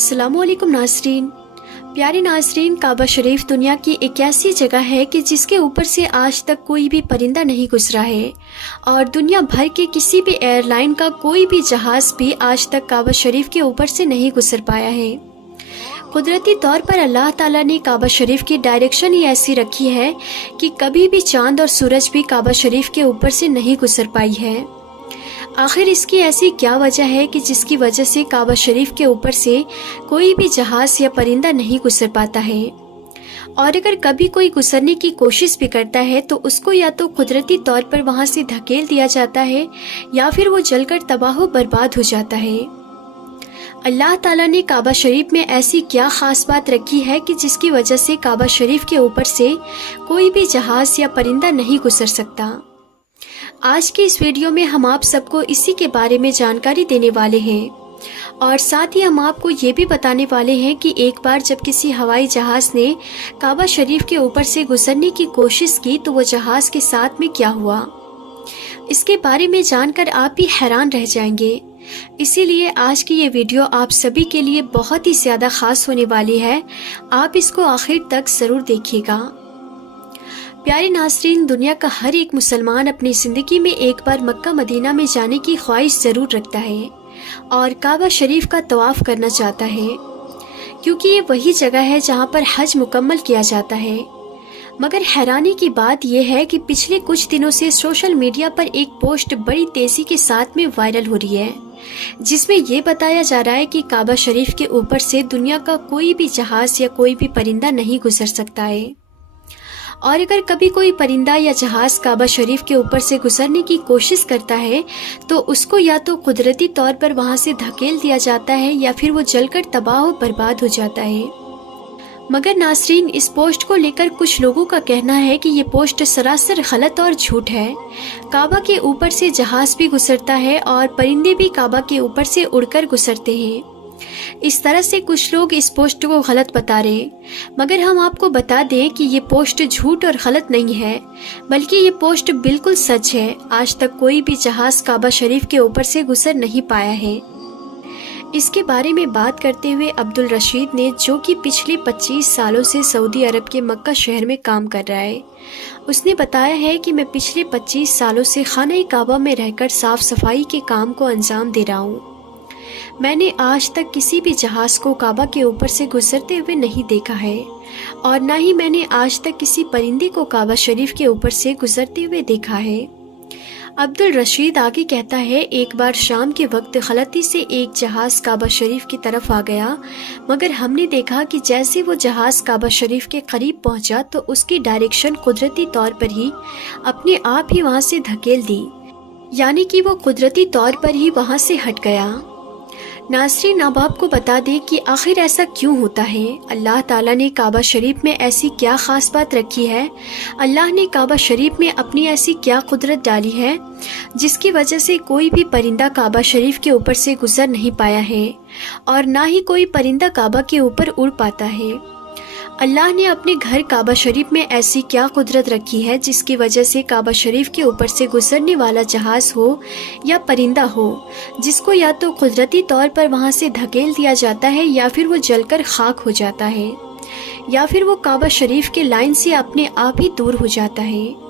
अस्सलाम वालेकुम नाज़रीन। प्यारे नाज़रीन, काबा शरीफ दुनिया की एक ऐसी जगह है कि जिसके ऊपर से आज तक कोई भी परिंदा नहीं गुजरा है और दुनिया भर के किसी भी एयरलाइन का कोई भी जहाज़ भी आज तक काबा शरीफ के ऊपर से नहीं गुजर पाया है। कुदरती तौर पर अल्लाह ताला ने काबा शरीफ की डायरेक्शन ही ऐसी रखी है कि कभी भी चांद और सूरज भी काबा शरीफ के ऊपर से नहीं गुजर पाई है। आखिर इसकी ऐसी क्या वजह है कि जिसकी वजह से काबा शरीफ के ऊपर से कोई भी जहाज या परिंदा नहीं गुजर पाता है, और अगर कभी कोई गुजरने की कोशिश भी करता है तो उसको या तो कुदरती तौर पर वहां से धकेल दिया जाता है या फिर वो जलकर तबाह बर्बाद हो जाता है। अल्लाह ताला ने काबा शरीफ में ऐसी क्या खास बात रखी है कि जिसकी वजह से काबा शरीफ के ऊपर से कोई भी जहाज या परिंदा नहीं गुजर सकता। आज की इस वीडियो में हम आप सबको इसी के बारे में जानकारी देने वाले हैं और साथ ही हम आपको ये भी बताने वाले हैं कि एक बार जब किसी हवाई जहाज़ ने काबा शरीफ के ऊपर से गुजरने की कोशिश की तो वो जहाज़ के साथ में क्या हुआ, इसके बारे में जानकर आप भी हैरान रह जाएंगे। इसीलिए आज की ये वीडियो आप सभी के लिए बहुत ही ज़्यादा ख़ास होने वाली है। आप इसको आखिर तक ज़रूर देखिएगा। प्यारे नाज़रीन, दुनिया का हर एक मुसलमान अपनी ज़िंदगी में एक बार मक्का मदीना में जाने की ख्वाहिश ज़रूर रखता है और काबा शरीफ का तवाफ़ करना चाहता है, क्योंकि ये वही जगह है जहाँ पर हज मुकम्मल किया जाता है। मगर हैरानी की बात यह है कि पिछले कुछ दिनों से सोशल मीडिया पर एक पोस्ट बड़ी तेज़ी के साथ में वायरल हो रही है, जिसमें ये बताया जा रहा है कि काबा शरीफ के ऊपर से दुनिया का कोई भी जहाज़ या कोई भी परिंदा नहीं गुजर सकता है, और अगर कभी कोई परिंदा या जहाज काबा शरीफ के ऊपर से गुजरने की कोशिश करता है तो उसको या तो कुदरती तौर पर वहां से धकेल दिया जाता है या फिर वो जलकर तबाह और बर्बाद हो जाता है। मगर नाज़रीन, इस पोस्ट को लेकर कुछ लोगों का कहना है कि ये पोस्ट सरासर गलत और झूठ है। काबा के ऊपर से जहाज भी गुजरता है और परिंदे भी काबा के ऊपर से उड़कर गुजरते हैं। इस तरह से कुछ लोग इस पोस्ट को गलत बता रहे, मगर हम आपको बता दें कि ये पोस्ट झूठ और गलत नहीं है, बल्कि ये पोस्ट बिल्कुल सच है। आज तक कोई भी जहाज काबा शरीफ के ऊपर से गुजर नहीं पाया है। इसके बारे में बात करते हुए अब्दुल रशीद ने, जो कि पिछले 25 सालों से सऊदी अरब के मक्का शहर में काम कर रहा है, उसने बताया है कि मैं पिछले 25 सालों से खाना काबा में रहकर साफ सफाई के काम को अंजाम दे रहा हूँ। मैंने आज तक किसी भी जहाज को काबा के ऊपर से गुजरते हुए नहीं देखा है और ना ही मैंने आज तक किसी परिंदे को काबा शरीफ के ऊपर से गुजरते हुए देखा है। अब्दुल रशीद आगे कहता है, एक बार शाम के वक्त गलती से एक जहाज काबा शरीफ की तरफ आ गया, मगर हमने देखा कि जैसे वो जहाज काबा शरीफ के करीब पहुंचा तो उसकी डायरेक्शन कुदरती तौर पर ही अपने आप ही वहां से धकेल दी, यानी कि वो कुदरती तौर पर ही वहां से हट गया। नाज़रीन, अब आपको बता दें कि आखिर ऐसा क्यों होता है। अल्लाह ताला ने काबा शरीफ में ऐसी क्या ख़ास बात रखी है, अल्लाह ने काबा शरीफ में अपनी ऐसी क्या कुदरत डाली है जिसकी वजह से कोई भी परिंदा काबा शरीफ के ऊपर से गुजर नहीं पाया है और ना ही कोई परिंदा काबा के ऊपर उड़ पाता है। अल्लाह ने अपने घर काबा शरीफ में ऐसी क्या कुदरत रखी है जिसकी वजह से काबा शरीफ के ऊपर से गुजरने वाला जहाज़ हो या परिंदा हो, जिसको या तो कुदरती तौर पर वहाँ से धकेल दिया जाता है या फिर वो जलकर खाक हो जाता है या फिर वो काबा शरीफ के लाइन से अपने आप ही दूर हो जाता है।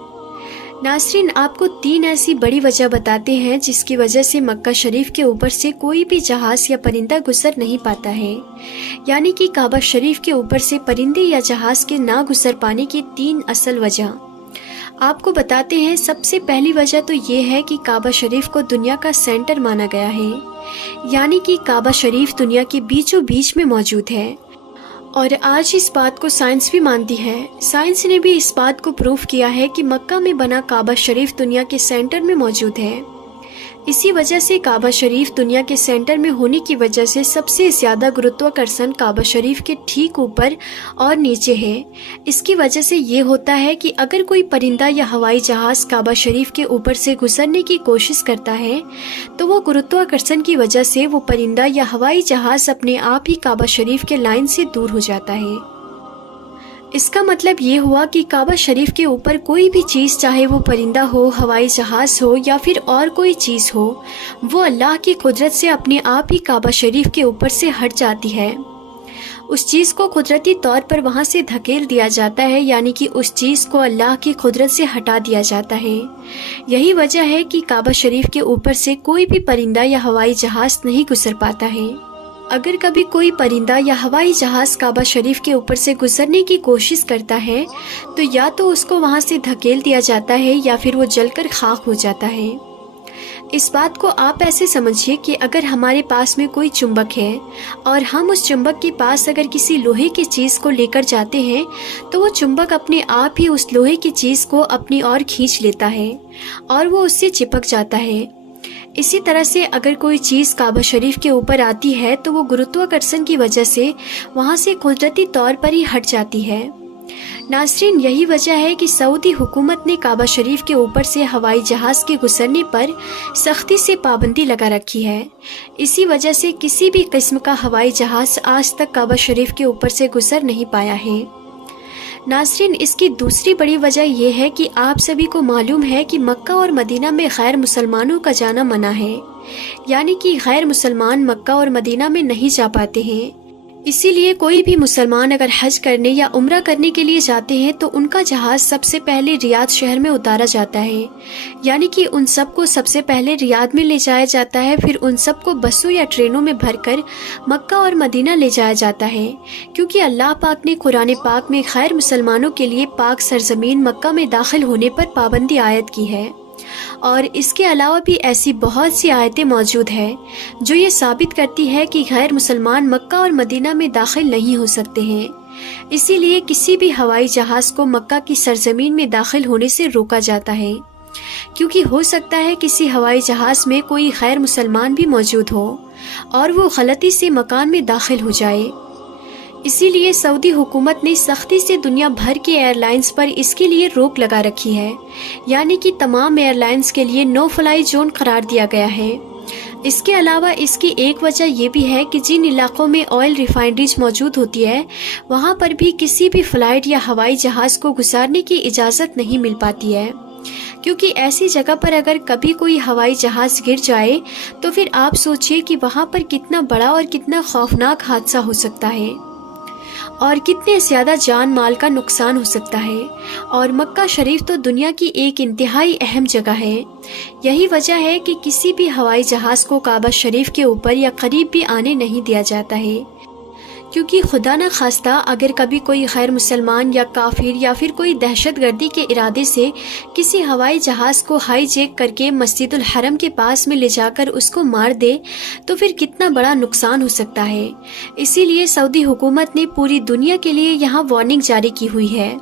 नाज़रीन, आपको 3 ऐसी बड़ी वजह बताते हैं जिसकी वजह से मक्का शरीफ के ऊपर से कोई भी जहाज़ या परिंदा गुजर नहीं पाता है, यानी कि काबा शरीफ के ऊपर से परिंदे या जहाज़ के ना गुजर पाने की 3 असल वजह आपको बताते हैं। सबसे पहली वजह तो ये है कि काबा शरीफ को दुनिया का सेंटर माना गया है, यानी कि काबा शरीफ दुनिया के बीचों बीच में मौजूद है और आज इस बात को साइंस भी मानती है। साइंस ने भी इस बात को प्रूफ किया है कि मक्का में बना काबा शरीफ दुनिया के सेंटर में मौजूद है। इसी वजह से काबा शरीफ दुनिया के सेंटर में होने की वजह से सबसे ज़्यादा गुरुत्वाकर्षण काबा शरीफ के ठीक ऊपर और नीचे है। इसकी वजह से ये होता है कि अगर कोई परिंदा या हवाई जहाज़ काबा शरीफ के ऊपर से गुजरने की कोशिश करता है तो वो गुरुत्वाकर्षण की वजह से वो परिंदा या हवाई जहाज़ अपने आप ही काबा शरीफ के लाइन से दूर हो जाता है। اس کا مطلب یہ ہوا کہ کعبہ شریف کے اوپر کوئی بھی چیز، چاہے وہ پرندہ ہو، ہوائی جہاز ہو یا پھر اور کوئی چیز ہو، وہ اللہ کی قدرت سے اپنے آپ ہی کعبہ شریف کے اوپر سے ہٹ جاتی ہے۔ اس چیز کو قدرتی طور پر وہاں سے دھکیل دیا جاتا ہے، یعنی کہ اس چیز کو اللہ کی قدرت سے ہٹا دیا جاتا ہے۔ یہی وجہ ہے کہ کعبہ شریف کے اوپر سے کوئی بھی پرندہ یا ہوائی جہاز نہیں گزر پاتا ہے۔ اگر کبھی کوئی پرندہ یا ہوائی جہاز کعبہ شریف کے اوپر سے گزرنے کی کوشش کرتا ہے تو یا تو اس کو وہاں سے دھکیل دیا جاتا ہے یا پھر وہ جل کر خاک ہو جاتا ہے۔ اس بات کو آپ ایسے سمجھیے کہ اگر ہمارے پاس میں کوئی چمبک ہے اور ہم اس چمبک کے پاس اگر کسی لوہے کی چیز کو لے کر جاتے ہیں تو وہ چمبک اپنے آپ ہی اس لوہے کی چیز کو اپنی اور کھینچ لیتا ہے اور وہ اس سے چپک جاتا ہے۔ اسی طرح سے اگر کوئی چیز کعبہ شریف کے اوپر آتی ہے تو وہ گروتواکرشن کی وجہ سے وہاں سے قدرتی طور پر ہی ہٹ جاتی ہے۔ ناظرین، یہی وجہ ہے کہ سعودی حکومت نے کعبہ شریف کے اوپر سے ہوائی جہاز کے گزرنے پر سختی سے پابندی لگا رکھی ہے۔ اسی وجہ سے کسی بھی قسم کا ہوائی جہاز آج تک کعبہ شریف کے اوپر سے گزر نہیں پایا ہے۔ ناظرین، اس کی دوسری بڑی وجہ یہ ہے کہ آپ سبھی کو معلوم ہے کہ مکہ اور مدینہ میں غیر مسلمانوں کا جانا منع ہے، یعنی کہ غیر مسلمان مکہ اور مدینہ میں نہیں جا پاتے ہیں۔ اسی لیے کوئی بھی مسلمان اگر حج کرنے یا عمرہ کرنے کے لیے جاتے ہیں تو ان کا جہاز سب سے پہلے ریاض شہر میں اتارا جاتا ہے، یعنی کہ ان سب کو سب سے پہلے ریاض میں لے جایا جاتا ہے، پھر ان سب کو بسوں یا ٹرینوں میں بھر کر مکہ اور مدینہ لے جایا جاتا ہے، کیونکہ اللہ پاک نے قرآن پاک میں غیر مسلمانوں کے لیے پاک سرزمین مکہ میں داخل ہونے پر پابندی عائد کی ہے۔ اور اس کے علاوہ بھی ایسی بہت سی آیتیں موجود ہیں جو یہ ثابت کرتی ہے کہ غیر مسلمان مکہ اور مدینہ میں داخل نہیں ہو سکتے ہیں۔ اسی لیے کسی بھی ہوائی جہاز کو مکہ کی سرزمین میں داخل ہونے سے روکا جاتا ہے، کیونکہ ہو سکتا ہے کسی ہوائی جہاز میں کوئی غیر مسلمان بھی موجود ہو اور وہ غلطی سے مکان میں داخل ہو جائے۔ اسی لیے سعودی حکومت نے سختی سے دنیا بھر کی ایئر لائنز پر اس کے لیے روک لگا رکھی ہے، یعنی کہ تمام ایئر لائنز کے لیے نو فلائی زون قرار دیا گیا ہے۔ اس کے علاوہ اس کی ایک وجہ یہ بھی ہے کہ جن علاقوں میں آئل ریفائنریز موجود ہوتی ہے وہاں پر بھی کسی بھی فلائٹ یا ہوائی جہاز کو گزارنے کی اجازت نہیں مل پاتی ہے، کیونکہ ایسی جگہ پر اگر کبھی کوئی ہوائی جہاز گر جائے تو پھر آپ سوچئے کہ وہاں پر کتنا بڑا اور کتنا خوفناک حادثہ ہو سکتا ہے اور کتنے زیادہ جان مال کا نقصان ہو سکتا ہے۔ اور مکہ شریف تو دنیا کی ایک انتہائی اہم جگہ ہے۔ یہی وجہ ہے کہ کسی بھی ہوائی جہاز کو کعبہ شریف کے اوپر یا قریب بھی آنے نہیں دیا جاتا ہے، کیونکہ خدا نہ خواستہ اگر کبھی کوئی غیر مسلمان یا کافر یا پھر کوئی دہشت گردی کے ارادے سے کسی ہوائی جہاز کو ہائی جیک کر کے مسجد الحرم کے پاس میں لے جا کر اس کو مار دے تو پھر کتنا بڑا نقصان ہو سکتا ہے۔ اسی لیے سعودی حکومت نے پوری دنیا کے لیے یہاں وارننگ جاری کی ہوئی ہے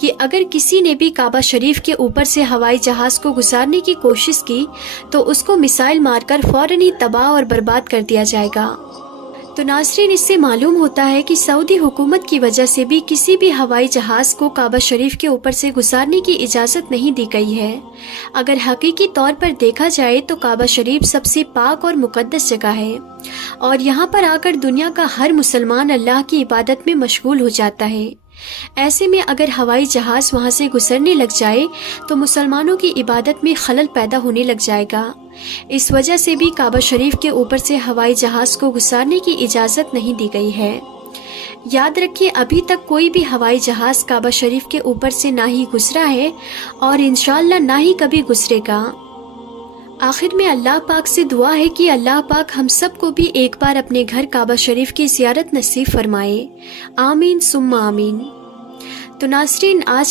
کہ اگر کسی نے بھی کعبہ شریف کے اوپر سے ہوائی جہاز کو گزارنے کی کوشش کی تو اس کو میسائل مار کر فوراً ہی تباہ اور برباد کر دیا جائے گا۔ تو ناظرین، اس سے معلوم ہوتا ہے کہ سعودی حکومت کی وجہ سے بھی کسی بھی ہوائی جہاز کو کعبہ شریف کے اوپر سے گزارنے کی اجازت نہیں دی گئی ہے۔ اگر حقیقی طور پر دیکھا جائے تو کعبہ شریف سب سے پاک اور مقدس جگہ ہے اور یہاں پر آ کر دنیا کا ہر مسلمان اللہ کی عبادت میں مشغول ہو جاتا ہے۔ ایسے میں اگر ہوائی جہاز وہاں سے گزرنے لگ جائے تو مسلمانوں کی عبادت میں خلل پیدا ہونے لگ جائے گا۔ اس وجہ سے بھی کعبہ شریف کے اوپر سے ہوائی جہاز کو گزارنے کی اجازت نہیں دی گئی ہے۔ یاد رکھیے، ابھی تک کوئی بھی ہوائی جہاز کعبہ شریف کے اوپر سے نہ ہی گزرا ہے اور انشاءاللہ نہ ہی کبھی گزرے گا۔ آخر میں اللہ پاک سے دعا ہے کہ اللہ پاک ہم سب کو بھی ایک بار اپنے گھر کعبہ شریف کی زیارت نصیب فرمائے، آمین ثم آمین۔ تو ناظرین، آج